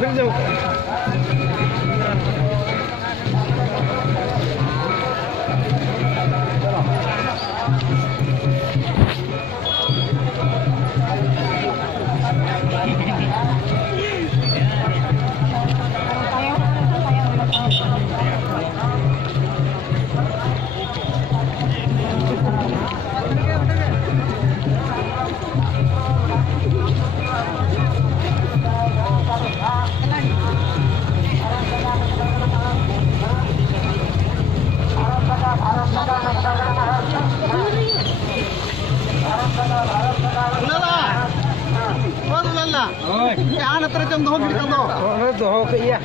ফেলে যাও। Ano terus jam doh kita doh? Doh ke iya.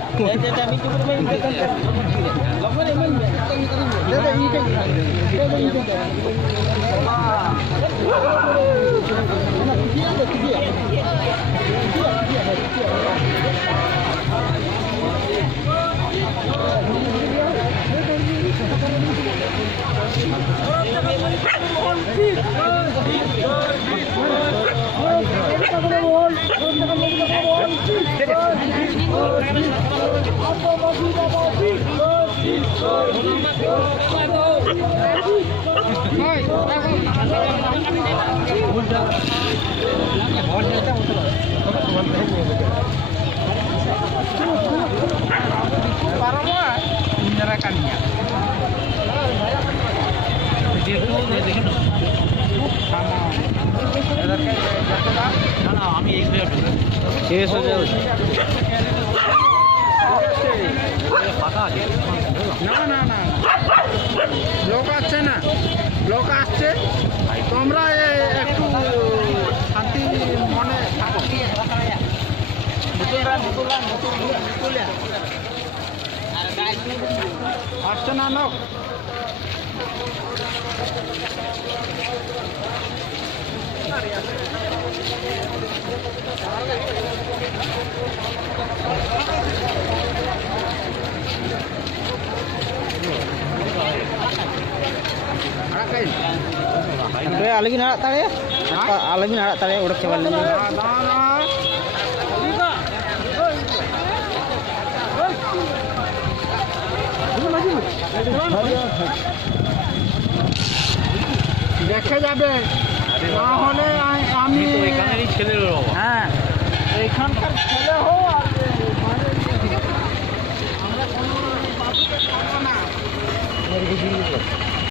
Menyerahkannya. Itu sama. না আমি শেষ হয়ে যাবে ফাঁকা আছে না না না লোক আসছে না লোক আসছে তোমরা একটু শান্তি মনে থাকো আসছে না লোক अलग ना तारे अलग ना तारे उड़क के वाले দেখে যাবে না হলে আমি এখানেরই ছেলে হ্যাঁ এখানকার ছেলে হো আর আমরা কোনো বাবুকে ছাড়বো না